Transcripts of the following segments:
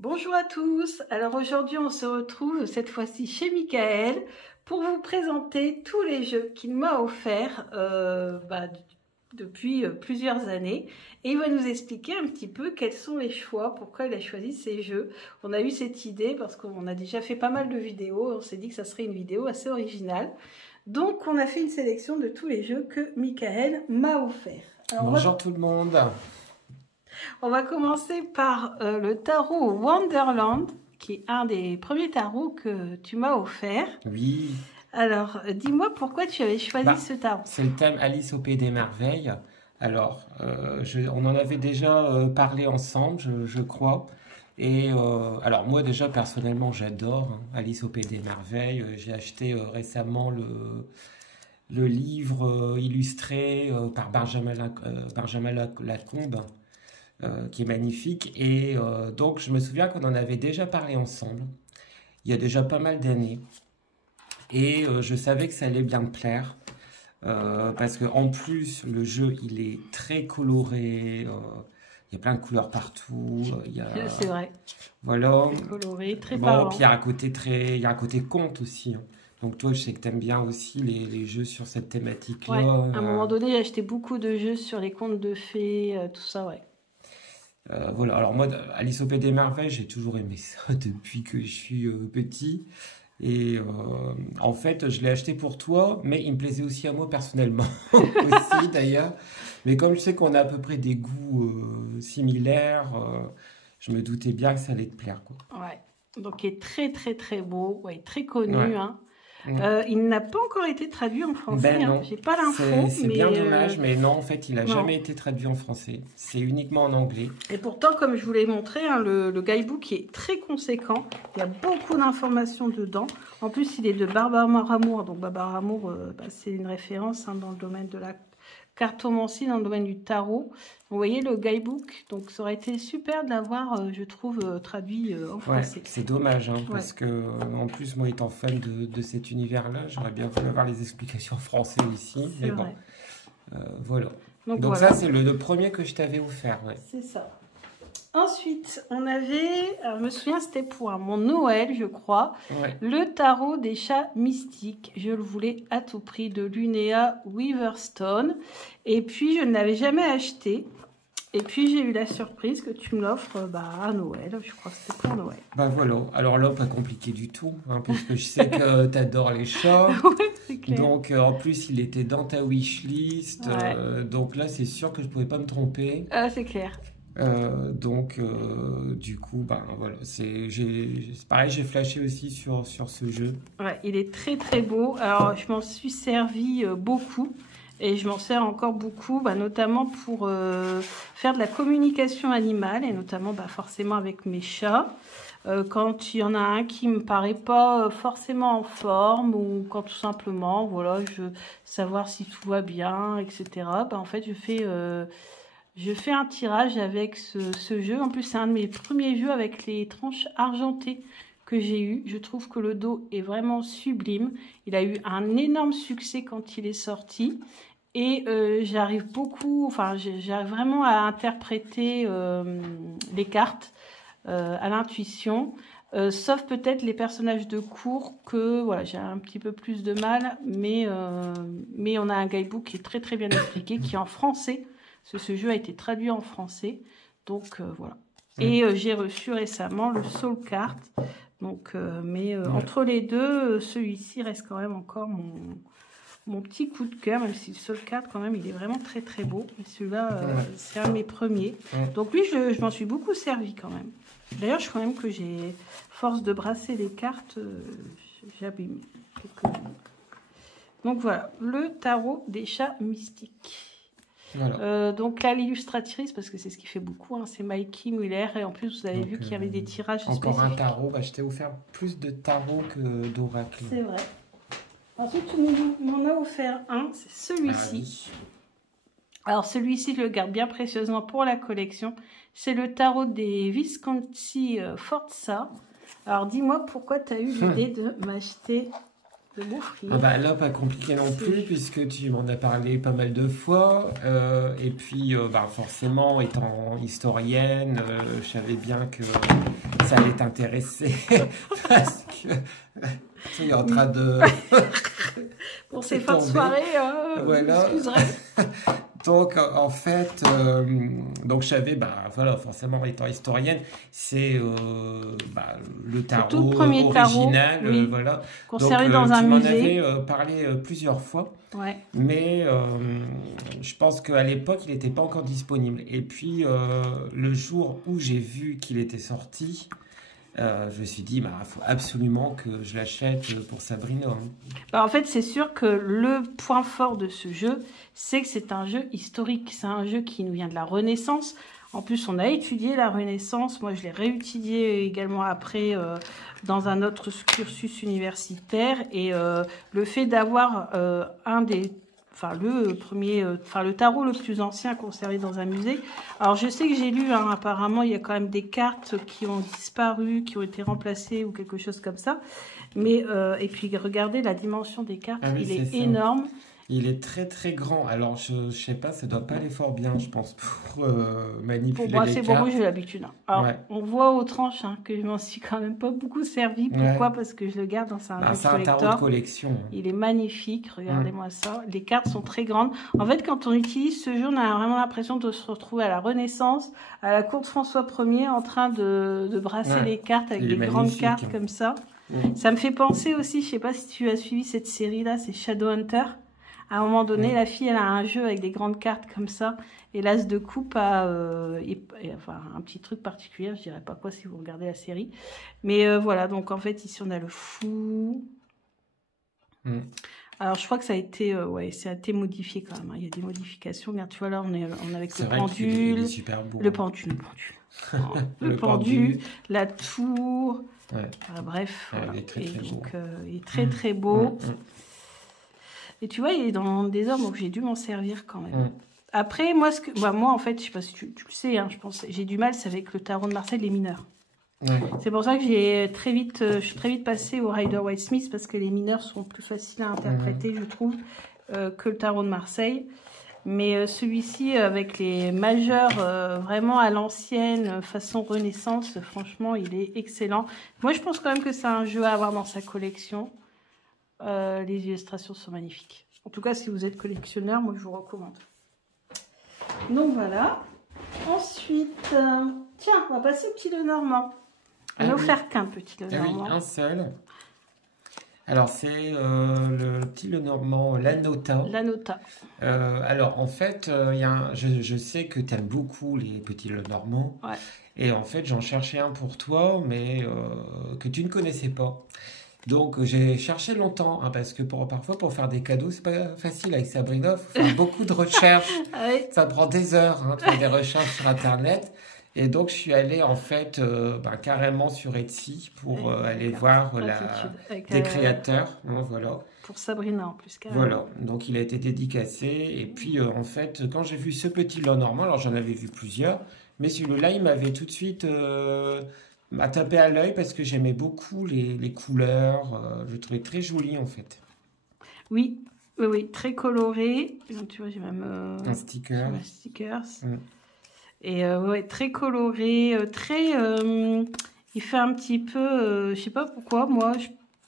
Bonjour à tous, alors aujourd'hui on se retrouve cette fois-ci chez Michael pour vous présenter tous les jeux qu'il m'a offerts depuis plusieurs années et il va nous expliquer un petit peu quels sont les choix, pourquoi il a choisi ces jeux. On a eu cette idée parce qu'on a déjà fait pas mal de vidéos, on s'est dit que ça serait une vidéo assez originale. Donc on a fait une sélection de tous les jeux que Michael m'a offerts. Bonjour tout le monde. On va commencer par le tarot Wonderland, qui est un des premiers tarots que tu m'as offert. Oui. Alors, dis-moi pourquoi tu avais choisi ce tarot. C'est le thème Alice au Pays des Merveilles. Alors, on en avait déjà parlé ensemble, je crois. Et alors moi déjà personnellement j'adore Alice au Pays des Merveilles. J'ai acheté récemment le livre illustré par Benjamin Lacombe. Qui est magnifique. Et donc, je me souviens qu'on en avait déjà parlé ensemble, il y a déjà pas mal d'années. Et je savais que ça allait bien me plaire, parce qu'en plus, le jeu, il est très coloré, il y a plein de couleurs partout. C'est vrai. Voilà. Très coloré, très bon, parlant. Puis il y a un côté conte aussi. Donc toi, je sais que tu aimes bien aussi les jeux sur cette thématique-là. Ouais, à un moment donné, j'ai acheté beaucoup de jeux sur les contes de fées, tout ça, ouais. Voilà, alors moi, Alice au Pays des Merveilles, j'ai toujours aimé ça depuis que je suis petit. Et en fait, je l'ai acheté pour toi, mais il me plaisait aussi à moi personnellement, aussi d'ailleurs. Mais comme je sais qu'on a à peu près des goûts similaires, je me doutais bien que ça allait te plaire, quoi. Ouais, donc il est très très très beau, ouais, très connu, Ouais. hein. Il n'a pas encore été traduit en français, Ben non, hein. J'ai pas l'info. c'est bien dommage, mais non, en fait, il n'a non. jamais été traduit en français. C'est uniquement en anglais. Et pourtant, comme je vous l'ai montré, hein, le guidebook est très conséquent. Il y a beaucoup d'informations dedans. En plus, il est de Barbara Amour. Donc, Barbara Amour, c'est une référence dans le domaine de la cartomancie, dans le domaine du tarot. Vous voyez le guidebook. Donc, ça aurait été super de l'avoir, je trouve, traduit en français. Ouais, c'est dommage, parce que, en plus, moi, étant fan de cet univers-là, j'aurais bien voulu avoir les explications en français aussi. Mais bon, voilà. Donc voilà. Ça, c'est le premier que je t'avais offert. Ouais. C'est ça. Ensuite, on avait, alors je me souviens, c'était pour mon Noël, je crois, le tarot des chats mystiques. Je le voulais à tout prix, de Lunéa Weaverstone. Et puis, je ne l'avais jamais acheté. Et puis, j'ai eu la surprise que tu me l'offres à Noël. Je crois que c'était pour Noël. Bah voilà. Alors là, pas compliqué du tout, parce que je sais que tu adores les chats. Ouais, c'est clair. Donc, en plus, il était dans ta wishlist. Donc là, c'est sûr que je ne pouvais pas me tromper. Ah, c'est clair. Du coup, voilà, c'est pareil, j'ai flashé aussi sur ce jeu. Ouais, il est très très beau. Alors, je m'en suis servi beaucoup. Et je m'en sers encore beaucoup, notamment pour faire de la communication animale, et notamment forcément avec mes chats. Quand il y en a un qui me paraît pas forcément en forme, ou quand tout simplement, voilà, je veux savoir si tout va bien, etc. En fait, je fais un tirage avec ce jeu. En plus, c'est un de mes premiers jeux avec les tranches argentées que j'ai eu. Je trouve que le dos est vraiment sublime. Il a eu un énorme succès quand il est sorti. Et j'arrive vraiment à interpréter les cartes à l'intuition, sauf peut-être les personnages de cours que voilà, j'ai un petit peu plus de mal, mais on a un guidebook qui est très très bien expliqué, qui est en français, parce que ce jeu a été traduit en français, donc voilà. Et j'ai reçu récemment le Soul Card, donc, entre les deux, celui-ci reste quand même encore mon petit coup de cœur, même si le Soul Card, quand même, il est vraiment très très beau. Et celui-là, c'est un de mes premiers. Donc lui, je m'en suis beaucoup servi quand même. D'ailleurs, je crois même que j'ai, force de brasser les cartes, j'abîme. Donc voilà, le tarot des chats mystiques. Voilà. Donc là, l'illustratrice, parce que c'est ce qui fait beaucoup, c'est Mikey Muller. Et en plus, vous avez vu qu'il y avait des tirages encore spécifiques. Un tarot, je t'ai offert plus de tarot que d'oracle. C'est vrai. Ensuite, tu m'en as offert un, c'est celui-ci. Alors, celui-ci, je le garde bien précieusement pour la collection. C'est le tarot des Visconti Forza. Alors, dis-moi pourquoi tu as eu l'idée de m'acheter de m'offrir. Ah bah là, pas compliqué non plus, puisque tu m'en as parlé pas mal de fois. Et puis, bah, forcément, étant historienne, je savais bien que ça allait t'intéresser. Parce que tu es en train de Pour ces fins de soirée, voilà. vous excuserez. Donc, en fait, donc je savais, bah, voilà, forcément, étant historienne, c'est bah, le tarot tout premier original, tarot, oui, voilà. conservé Donc, dans un tu m'en musée. avais parlé plusieurs fois, Ouais. mais je pense qu'à l'époque, il n'était pas encore disponible. Et puis, le jour où j'ai vu qu'il était sorti, je me suis dit, bah, faut absolument que je l'achète pour Sabrina, hein. Bah, en fait, c'est sûr que le point fort de ce jeu, c'est que c'est un jeu historique. C'est un jeu qui nous vient de la Renaissance. En plus, on a étudié la Renaissance. Moi, je l'ai réétudié également après dans un autre cursus universitaire. Et le fait d'avoir le tarot le plus ancien conservé dans un musée. Alors, je sais que j'ai lu, hein, apparemment, il y a quand même des cartes qui ont disparu, qui ont été remplacées ou quelque chose comme ça. Mais, et puis, regardez la dimension des cartes, Ah oui, il est c'est ça. énorme. Il est très très grand. Alors, je sais pas, ça doit pas aller fort bien, je pense, pour manipuler Pour moi, les c'est bon, cartes. moi j'ai l'habitude. Hein. Alors, Ouais. on voit aux tranches hein, que je m'en suis quand même pas beaucoup servi. Pourquoi? Ouais. Parce que je le garde dans un Bah, jeu c'est un tarot de collector. collection. Il est magnifique, regardez-moi ça. Les cartes sont très grandes. En fait, quand on utilise ce jeu, on a vraiment l'impression de se retrouver à la Renaissance, à la cour de François Ier, en train de brasser Ouais. les cartes avec Il est des grandes magnifique, cartes hein. comme ça. Mm. Ça me fait penser aussi, je sais pas si tu as suivi cette série-là, c'est Shadowhunter. À un moment donné, la fille, elle a un jeu avec des grandes cartes comme ça. Et l'as de coupe a enfin, un petit truc particulier. Je dirais pas quoi si vous regardez la série. Mais voilà, donc en fait, ici, on a le fou. Alors, je crois que ça a été, ça a été modifié quand même. Hein. Il y a des modifications. Regarde, tu vois, là, on est avec le pendule. Il est super beau. Le pendule. Le pendule, la tour. Ouais. Bref, Ouais, voilà. il est très, très beau. Donc, il est très, très beau. Et tu vois, il est dans des ordres, donc j'ai dû m'en servir quand même. Après, moi, moi, en fait, je sais pas si tu le sais, hein, je pense, j'ai du mal, c'est avec le tarot de Marseille, les mineurs. Ouais. C'est pour ça que je suis très vite passée au Rider-Waite-Smith, parce que les mineurs sont plus faciles à interpréter, je trouve, que le tarot de Marseille. Mais celui-ci, avec les majeurs vraiment à l'ancienne, façon Renaissance, franchement, il est excellent. Moi, je pense quand même que c'est un jeu à avoir dans sa collection. Les illustrations sont magnifiques. En tout cas, si vous êtes collectionneur, moi je vous recommande. Donc voilà. Ensuite, tiens, on va passer au petit Lenormand. On n'a offert qu'un petit Lenormand. Oui, un seul. Alors, c'est le petit Lenormand, l'Anota. L'Anota. Alors, en fait, je sais que tu aimes beaucoup les petits Lenormand. Ouais. Et en fait, j'en cherchais un pour toi, mais que tu ne connaissais pas. Donc, j'ai cherché longtemps, hein, parce que parfois, pour faire des cadeaux, c'est pas facile avec Sabrina. Il faut faire beaucoup de recherches. Oui. Ça prend des heures, hein, de faire des recherches sur Internet. Et donc, je suis allée, en fait, carrément sur Etsy pour aller voir des créateurs. Hein, voilà. Pour Sabrina, en plus, carrément. Voilà. Donc, il a été dédicacé. Et puis, en fait, quand j'ai vu ce petit Lenormand, alors j'en avais vu plusieurs, mais celui-là, il m'avait tout de suite... m'a tapé à l'œil parce que j'aimais beaucoup les couleurs. Je le trouvais très joli en fait. Oui, oui, oui, très coloré. Donc, tu vois, j'ai même un sticker. Et ouais, très coloré, très. Il fait un petit peu, je sais pas pourquoi, moi,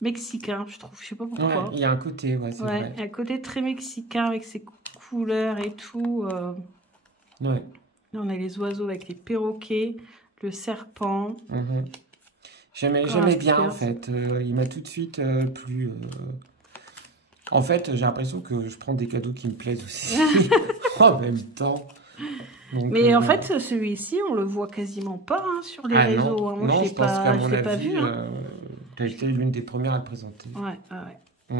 mexicain, je trouve. Je sais pas pourquoi. Ouais, il y a un côté, ouais, c'est vrai. Un côté très mexicain avec ses couleurs et tout. Ouais. Là, on a les oiseaux avec les perroquets. Le serpent. J'aimais bien en fait. Il m'a tout de suite plu. En fait, j'ai l'impression que je prends des cadeaux qui me plaisent aussi en même temps. Donc, mais en fait, celui-ci, on le voit quasiment pas hein, sur les réseaux. Non, hein. Moi, non, je l'ai pas vu. Hein. Tu as été l'une des premières à le présenter. Ouais.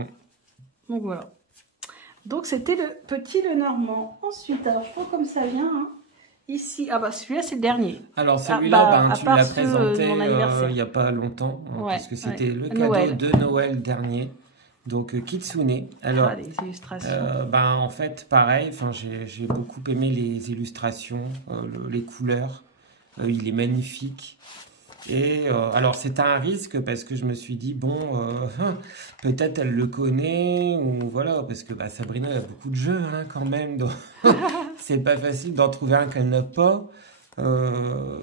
Donc voilà. Donc c'était le petit Lenormand. Ensuite, alors je prends comme ça vient. Hein. Ici, ah bah celui-là c'est le dernier. Alors celui-là, tu l'as présenté il n'y a pas longtemps, parce que c'était le cadeau de Noël dernier. Donc Kitsune. Alors, les illustrations. En fait, pareil, j'ai beaucoup aimé les illustrations, les couleurs. Il est magnifique. Et alors, c'était un risque parce que je me suis dit, bon, peut-être elle le connaît, ou voilà, parce que bah, Sabrina, elle a beaucoup de jeux hein, quand même, donc c'est pas facile d'en trouver un qu'elle n'a pas.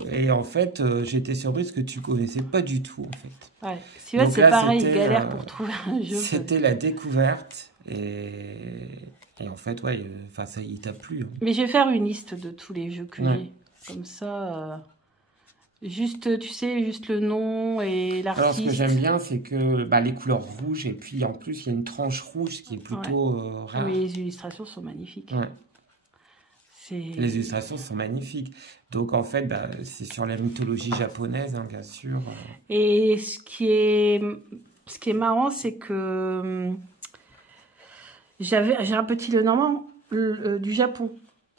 Et en fait, j'étais surprise que tu connaissais pas du tout, en fait. Ouais. Si ouais, Donc c'est là, pareil, c'était galère pour trouver un jeu. c'était la découverte, et en fait, ouais, enfin, ça, il t'a plu. Hein. Mais je vais faire une liste de tous les jeux que Ouais. j'ai. Comme ça, juste, tu sais, juste le nom et Alors, ce que l'artiste. j'aime bien, c'est que bah, les couleurs rouges, et puis en plus, il y a une tranche rouge, ce qui est plutôt rare. Oui, les illustrations sont magnifiques. Ouais. C'est... Les illustrations sont magnifiques. Donc, en fait, bah, c'est sur la mythologie japonaise, hein, bien sûr. Et ce qui est marrant, c'est que j'ai un petit Lenormand du Japon.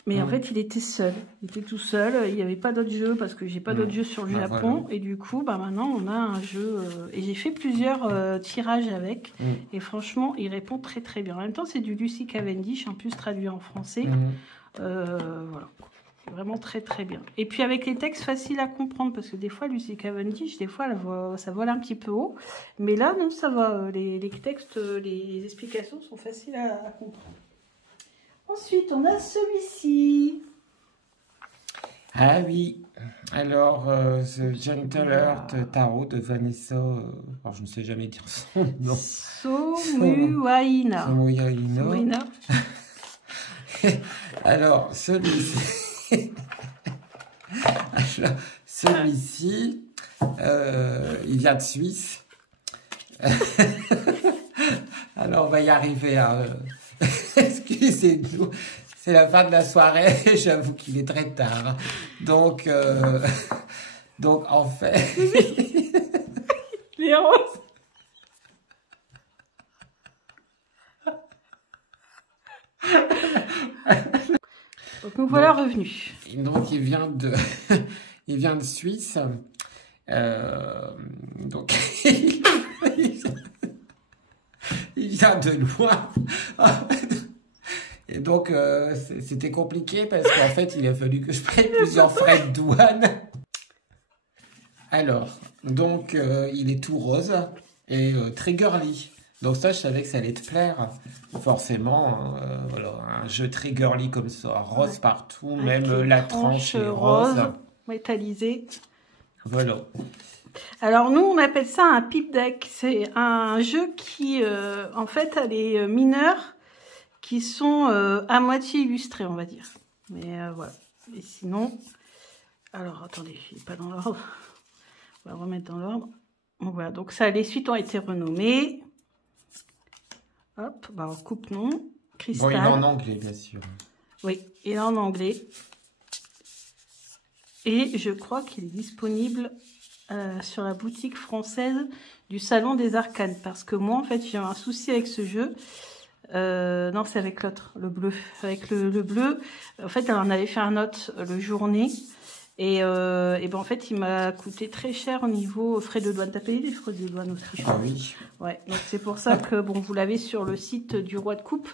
Mais en fait, il était seul. Il était tout seul. Il n'y avait pas d'autres jeux parce que j'ai pas d'autres jeux sur le Japon. Voilà. Et du coup, bah, maintenant, on a un jeu. Et j'ai fait plusieurs tirages avec. Et franchement, il répond très très bien. En même temps, c'est du Lucy Cavendish, en plus traduit en français. Voilà. C'est vraiment très très bien. Et puis avec les textes faciles à comprendre, parce que des fois, Lucy Cavendish, des fois, ça vole un petit peu haut. Mais là, non, ça va. Les textes, les explications sont faciles à comprendre. Ensuite, on a celui-ci. Ah oui, alors The Gentle Earth Tarot de Vanessa, alors je ne sais jamais dire son nom. Somuaina. Somuaina. Alors, celui-ci, il vient de Suisse. Alors, on va y arriver à... Excusez-nous, c'est la fin de la soirée, j'avoue qu'il est très tard. Donc en fait... Les roses. Donc nous voilà revenus. Donc il vient de Suisse. Donc il vient de loin. Et donc, c'était compliqué parce qu'en fait, il a fallu que je paye plusieurs frais de douane. Alors, donc, il est tout rose et très girly. Donc ça, je savais que ça allait te plaire. Forcément, voilà, un jeu très girly comme ça, rose partout, avec même la tranche est rose. Métallisée. Voilà. Alors nous, on appelle ça un pipe deck. C'est un jeu qui, en fait, a les mineurs qui sont à moitié illustrés, on va dire. Mais voilà. Et sinon, alors attendez, je suis pas dans l'ordre. On va remettre dans l'ordre. Donc voilà. Donc ça, les suites ont été renommées. Hop, bah on coupe non. Cristal. Bon, il est en anglais, bien sûr. Oui, il est en anglais. Et je crois qu'il est disponible sur la boutique française du Salon des Arcanes. Parce que moi, en fait, j'ai un souci avec ce jeu. Non, c'est avec l'autre, le bleu. Avec le bleu, en fait, elle en avait fait un autre le journée. Et ben, en fait, il m'a coûté très cher au niveau frais de douane. T'as payé les frais de douane aussi? Ah oui. Ouais, donc c'est pour ça que bon, vous l'avez sur le site du Roi de Coupe.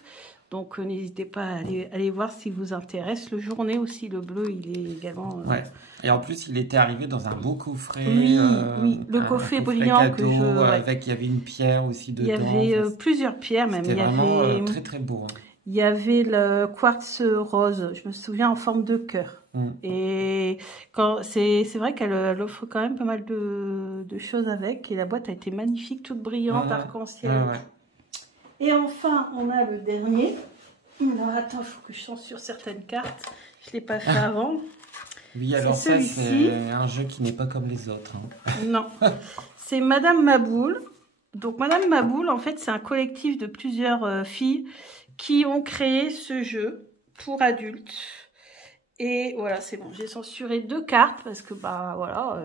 Donc n'hésitez pas à aller voir si vous intéresse. Le journée aussi, le bleu, il est également... Ouais. Et en plus, il était arrivé dans un beau coffret. Oui, oui, le coffret brillant cadeau, que je... Ouais. Avec, il y avait une pierre aussi dedans. Il y avait plusieurs pierres même. C'était Il y vraiment avait, très très beau. Hein. Il y avait le quartz rose, je me souviens, en forme de cœur. Et c'est vrai qu'elle offre quand même pas mal de choses avec. Et la boîte a été magnifique, toute brillante, arc-en-ciel. Ouais. Et enfin, on a le dernier. Alors attends, il faut que je censure certaines cartes. Je ne l'ai pas fait avant. Oui, alors ça, c'est un jeu qui n'est pas comme les autres. Hein. Non, c'est Madame Maboul. Donc Madame Maboul, en fait, c'est un collectif de plusieurs filles qui ont créé ce jeu pour adultes. Et voilà, c'est bon, j'ai censuré 2 cartes parce que bah voilà,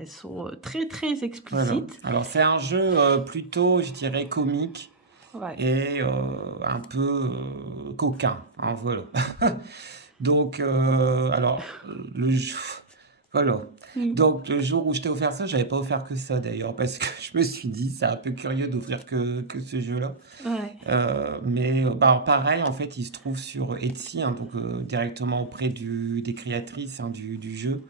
elles sont très très explicites. Voilà. Alors c'est un jeu plutôt, je dirais, comique. Ouais. Et un peu coquin, hein, voilà. Donc, alors, voilà. Donc, le jour où je t'ai offert ça, j'avais pas offert que ça d'ailleurs, parce que je me suis dit, c'est un peu curieux d'offrir que ce jeu-là. Ouais. Mais bah, pareil, en fait, il se trouve sur Etsy, hein, donc directement auprès des créatrices hein, du jeu.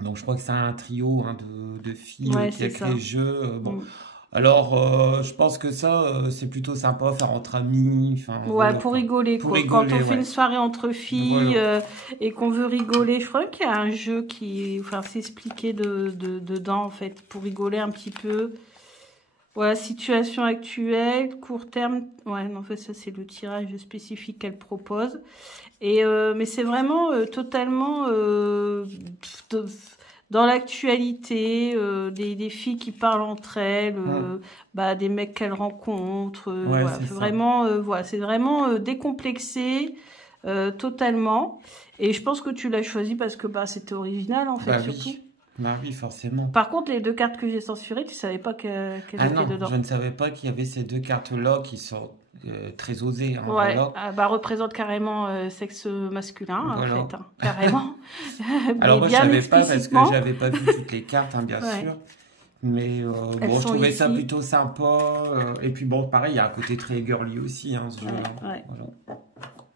Donc je crois que c'est un trio hein, de filles Ouais, qui a c'est créé ça. le jeu. Bon, Mm. alors je pense que ça c'est plutôt sympa à faire entre amis. Enfin Ouais, voilà pour quoi. rigoler, Pour quoi. Quand on rigoler, fait une ouais. soirée entre filles Voilà. et qu'on veut rigoler, je crois qu'il y a un jeu qui, enfin, c'est expliqué dedans, en fait, pour rigoler un petit peu. Voilà, situation actuelle, court terme. Ouais, non, en fait, ça, c'est le tirage spécifique qu'elle propose. Et, mais c'est vraiment totalement de- dans l'actualité, des filles qui parlent entre elles, Hmm. bah, des mecs qu'elles rencontrent. Ouais, Voilà, c'est c'est ça. vraiment, voilà, c'est vraiment décomplexé totalement. Et je pense que tu l'as choisi parce que bah, c'était original, en fait, Bah surtout. oui. Bah oui, forcément. Par contre, les deux cartes que j'ai censurées, tu savais pas qu'elles Ah étaient non, dedans. je ne savais pas qu'il y avait ces deux cartes-là qui sont très osées, hein, Ouais, voilà. bah représente carrément sexe masculin en Voilà. fait, hein, carrément, Alors mais moi je bien savais pas parce que explicitement. j'avais pas vu toutes les cartes, hein, bien Ouais, sûr. Mais elles bon, je sont trouvais ça ici. plutôt sympa. Et puis bon, pareil, il y a un côté très girly aussi, hein, ce Ouais, jeu-là. ouais. Voilà.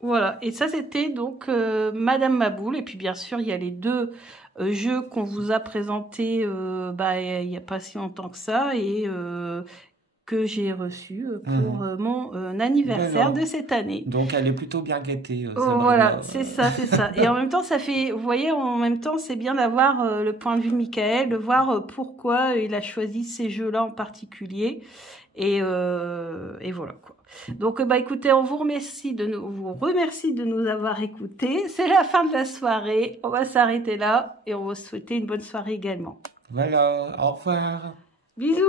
Voilà, et ça c'était donc Madame Maboule. Et puis bien sûr, il y a les deux jeux qu'on vous a présentés bah, il n'y a pas si longtemps que ça et que j'ai reçus pour Mhm. mon anniversaire Voilà. de cette année. Donc elle est plutôt bien gâtée, Oh, voilà, Sabrina. c'est ça, c'est ça. Et en même temps, ça fait, vous voyez, en même temps, c'est bien d'avoir le point de vue de Michael, de voir pourquoi il a choisi ces jeux-là en particulier. Et voilà, quoi. Donc, bah, écoutez, on vous remercie vous remercie de nous avoir écoutés. C'est la fin de la soirée. On va s'arrêter là et on va vous souhaiter une bonne soirée également. Voilà, au revoir. Bisous!